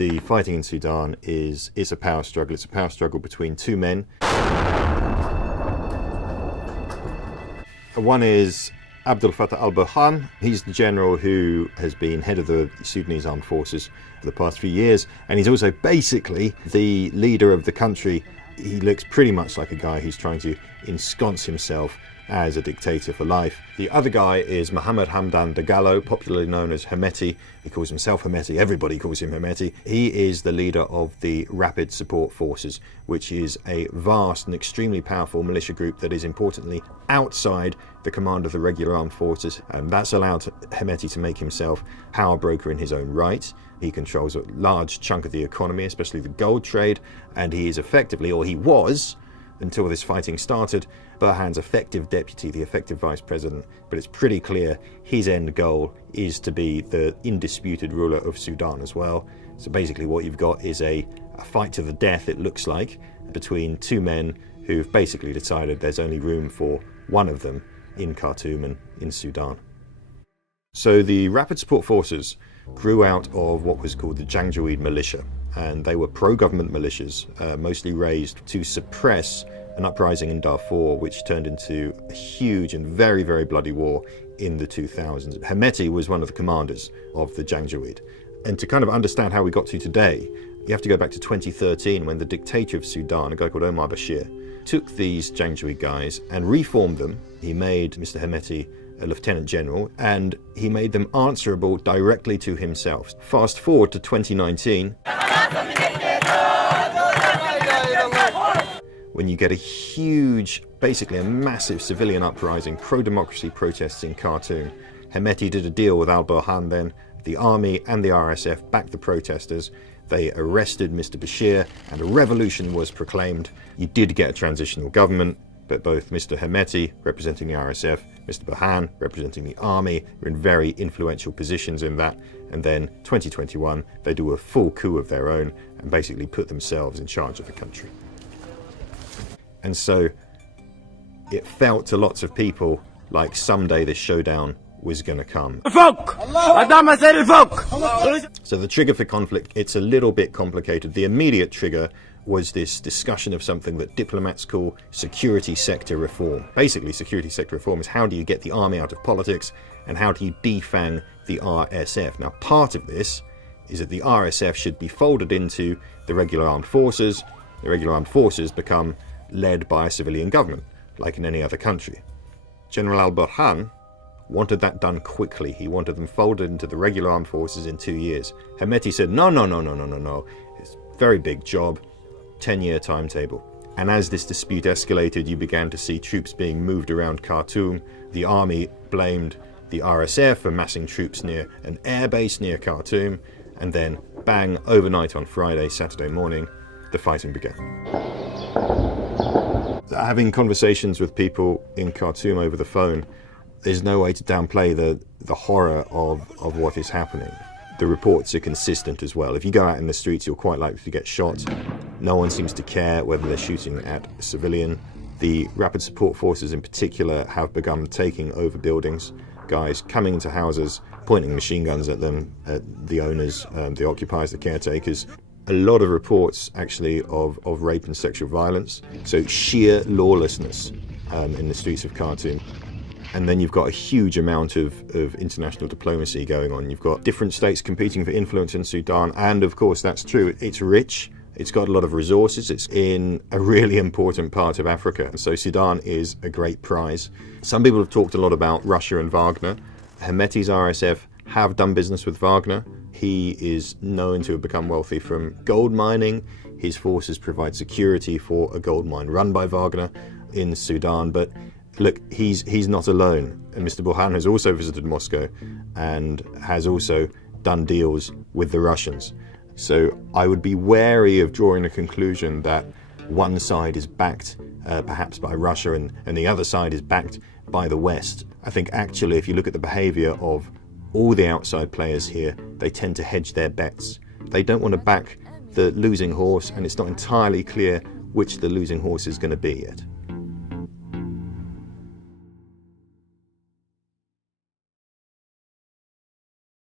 The fighting in Sudan is a power struggle. It's a power struggle between two men. One is Abdel Fattah al-Burhan. He's the general who has been head of the Sudanese armed forces for the past few years, and he's also basically the leader of the country. He looks pretty much like a guy who's trying to ensconce himself as a dictator for life. The other guy is Mohammed Hamdan Dagalo, popularly known as Hemeti. He calls himself Hemeti. Everybody calls him Hemeti. He is the leader of the Rapid Support Forces, which is a vast and extremely powerful militia group that is importantly outside the command of the regular armed forces, and that's allowed Hemeti to make himself power broker in his own right. He controls a large chunk of the economy, especially the gold trade, and he is effectively, or he was, until this fighting started, Burhan's effective deputy, the effective vice president. But it's pretty clear his end goal is to be the indisputed ruler of Sudan as well. So basically what you've got is a fight to the death, it looks like, between two men who've basically decided there's only room for one of them in Khartoum and in Sudan. So the Rapid Support Forces grew out of what was called the Janjaweed militia, and they were pro-government militias, mostly raised to suppress an uprising in Darfur, which turned into a huge and very, very bloody war in the 2000s. Hemeti was one of the commanders of the Janjaweed. And to kind of understand how we got to today, you have to go back to 2013 when the dictator of Sudan, a guy called Omar Bashir, took these Janjaweed guys and reformed them. He made Mr. Hemeti a lieutenant general, and he made them answerable directly to himself. Fast forward to 2019, when you get a huge, basically a massive civilian uprising, pro-democracy protests in Khartoum. Hemeti did a deal with al-Burhan then. The army and the RSF backed the protesters. They arrested Mr. Bashir, and a revolution was proclaimed. You did get a transitional government, but both Mr. Hemeti, representing the RSF, Mr. Burhan, representing the army, were in very influential positions in that. And then 2021, they do a full coup of their own and basically put themselves in charge of the country. And so it felt to lots of people like someday this showdown was going to come. So the trigger for conflict, it's a little bit complicated. The immediate trigger was this discussion of something that diplomats call security sector reform. Basically, security sector reform is how do you get the army out of politics and how do you defang the RSF. Now, part of this is that the RSF should be folded into the regular armed forces. The regular armed forces become led by a civilian government, like in any other country. General al-Burhan wanted that done quickly. He wanted them folded into the regular armed forces in 2 years. Hemeti said, no. It's a very big job, 10-year timetable. And as this dispute escalated, you began to see troops being moved around Khartoum. The army blamed the RSF for massing troops near an airbase near Khartoum. And then, bang, overnight on Friday, Saturday morning, the fighting began. Having conversations with people in Khartoum over the phone, there's no way to downplay the horror of what is happening. The reports are consistent as well. If you go out in the streets, you're quite likely to get shot. No one seems to care whether they're shooting at a civilian. The Rapid Support Forces in particular have begun taking over buildings, guys coming into houses, pointing machine guns at them, at the owners, the occupiers, the caretakers. A lot of reports actually of rape and sexual violence. So sheer lawlessness in the streets of Khartoum. And then you've got a huge amount of international diplomacy going on. You've got different states competing for influence in Sudan. And of course, that's true. It's rich. It's got a lot of resources. It's in a really important part of Africa. So Sudan is a great prize. Some people have talked a lot about Russia and Wagner. Hemeti's RSF have done business with Wagner. He is known to have become wealthy from gold mining. His forces provide security for a gold mine run by Wagner in Sudan. But look, he's not alone. And Mr. Burhan has also visited Moscow and has also done deals with the Russians. So I would be wary of drawing a conclusion that one side is backed perhaps by Russia and the other side is backed by the West. I think actually if you look at the behavior of all the outside players here, they tend to hedge their bets. They don't want to back the losing horse, and it's not entirely clear which the losing horse is going to be yet.